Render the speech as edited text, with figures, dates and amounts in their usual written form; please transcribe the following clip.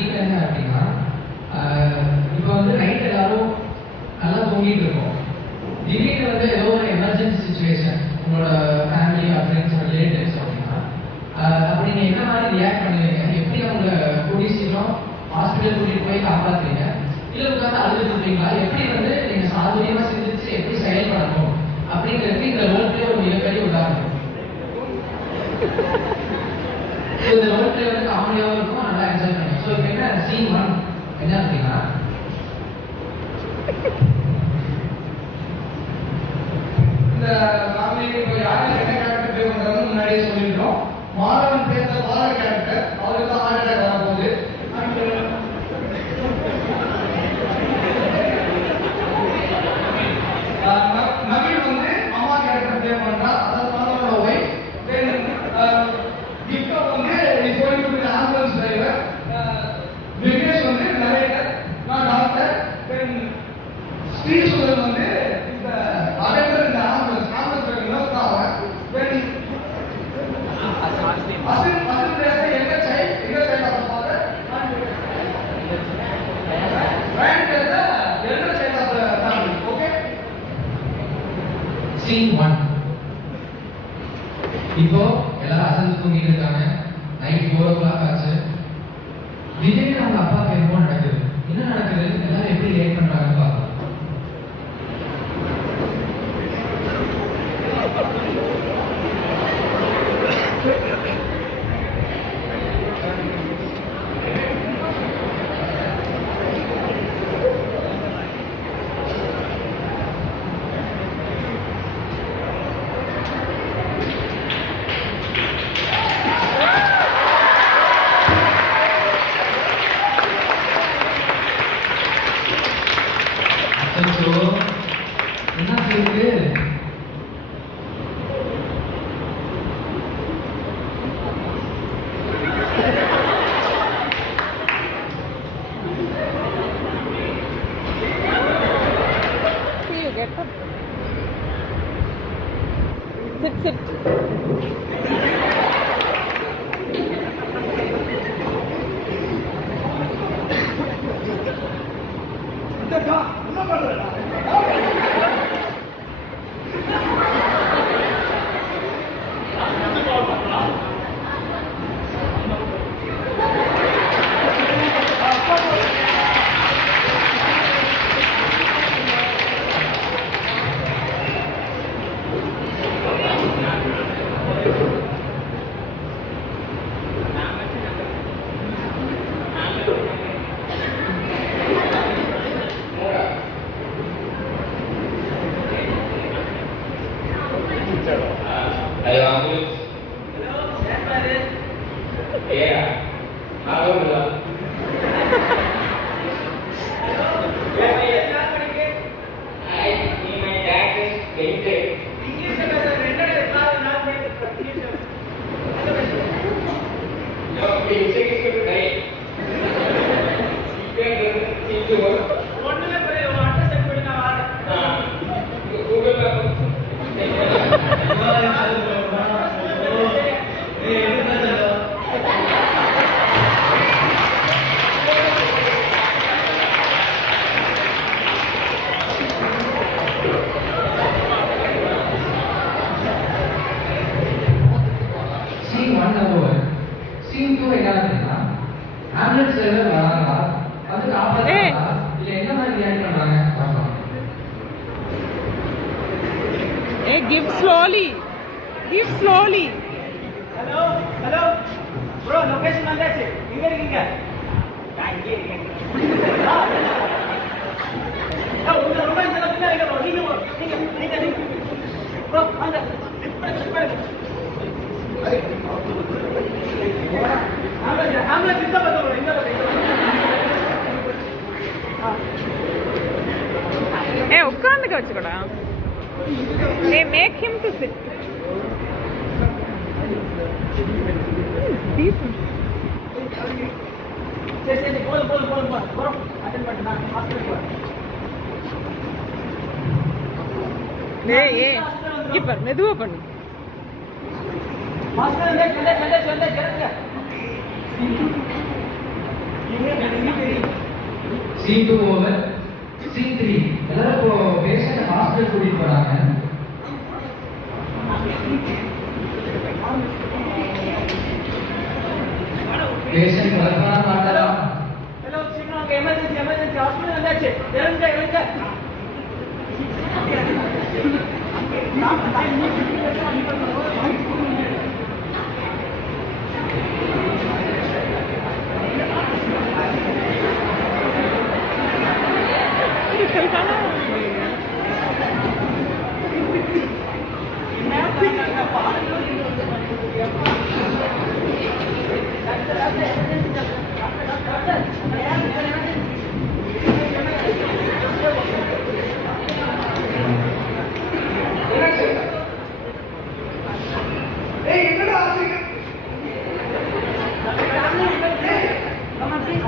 Scene என்ன அப்படின்னா, இப்போ வந்து நைட் எல்லாரும் நல்லா தூங்கிட்டு இருக்கோம். திடீர்னு வந்து ஏதோ ஒரு எமர்ஜென்சி சுச்சுவேஷன் உங்களோட ஃபேமிலி ஃப்ரெண்ட்ஸ் ரிலேட்டிவ்ஸ் அப்படின்னா, அப்போ நீங்கள் என்ன மாதிரி ரியாக்ட் பண்ணுவீங்க? எப்படி அவங்களை கூடி சீக்கிரம் ஹாஸ்பிட்டல் கூட்டிகிட்டு போய் காப்பாற்றுவீங்க? இல்லை உட்காந்து அழுதுட்டு இருப்பீங்களா? எப்படி வந்து நீங்கள் சாதுரியமாக சிந்திச்சு எப்படி செயல்படணும் அப்படிங்கிறது இந்த ரோல் பிளே ஒரு மிகப்பெரிய உதாரணம். இந்த ரோல் பிளே வந்து காமெடியாகவும் இருக்கும், நல்லா என்ஜாய் பண்ணுவோம். ஸோ இப்போ என்ன சீன் 1 என்ன அப்படின்னா, இந்த ஃபேமிலிக்கு இப்போ யாரும் என்ன கேரக்டர் ப்ளே பண்ணுறதுன்னு முன்னாடியே சொல்லியிருக்கோம். மாதவன் பேசுகிற ஃபாதர் கேரக்டர், அவருக்கு தான் ஹார்ட் அட்டாக் வரப்போகுது. நவீன் வந்து அம்மா கேரக்டர் ப்ளே பண்ணுறா, அதாவது மாதவனோட ஒய்ஃப். தென் கிஃப்டோ வந்து is going to be ambulance driver. Vignesh வந்து நரேட்டர், நான் டாக்டர். தென் ஸ்ரீசுதன் வந்து இந்த அடங்கர் இந்த ஆம்புலன்ஸ் டிரைவர் தான். தென் அசின் பேச எங்க சைல்ட் ஆஃப் ஃபாதர், ரயன் பேச elder child of family. Okay, scene 1. இப்போ எல்லாரும் அசந்து தூங்கிட்டு இருக்காங்க. நைட் 4 o'clock ஆச்சு. திடீர்னு அவங்க அப்பாவுக்கு என்னமோ நடக்குது. என்ன நடக்குது? எல்லாரும் எப்படி ரியாக்ட் பண்றாங்கன்னு பார்க்கலாம். என்ன இருக்கு? See you get up. Sit. என்ன பண்றா? Hello, ambulance. Hello, stand by there. Yeah. Hello, hello. Where are you? Start பண்ணிக்கே. My dad is fainted. இங்கிலீஷ்ல பேசுற ரெண்டே கால் நாள் இங்கிலீஷ்ல. No, he is going to die. He can't seem to work. ஒண்ணுமே புரியல. உன் அட்ரஸ் சென்ட் பண்ணி நான் வரேன். Google Map. Scene 1 number 1. Scene 2 என்ன அப்படின்னா, ஆம்புலன்ஸ் டிரைவர் வராங்களா, வந்து காப்பாற்றுறாங்களா, இல்லை என்ன மாதிரி ரியாக்ட் பண்றாங்க பார்க்கலாம். Hey, give slowly. Hello bro, location வந்தாச்சு. எங்க இருக்கீங்க? நான் இங்கே இருக்கேன். உங்க ரொம்ப இந்த பின்னாடி இருக்க ப்ரோ. நீங்க ப்ரோ வாங்க. லிஃப்ட் பண்ணுங்க. ஆம்புலன்ஸ் இந்த பக்கம் ப்ரோ, இந்த பக்கம். Hey, உட்கார்ந்துக்க வச்சுக்கடா. Hey, make him to sit. சரி போதும் ப்ரோ. அட்டெண்ட் பண்ணு, நான் ஹாஸ்பிட்டல் போறேன். ஏய் இப்ப மெதுவா பண்ணு. ஹாஸ்பிட்டல் வந்து ஜெரங்க. Scene 2 over. Scene 3. எல்லாரும் இப்போ பேஷண்ட் ஹாஸ்பிட்டல் கூட்டிட்டு போறாங்க. பேஷண்ட் கலப்பான மாட்டாரா? ஹலோ சீக்கிரம் எமர்ஜென்சி ஹாஸ்பிடல் வந்தாச்சு. இறங்க. ஏய் என்னடா ஆச்சு? Come on, please.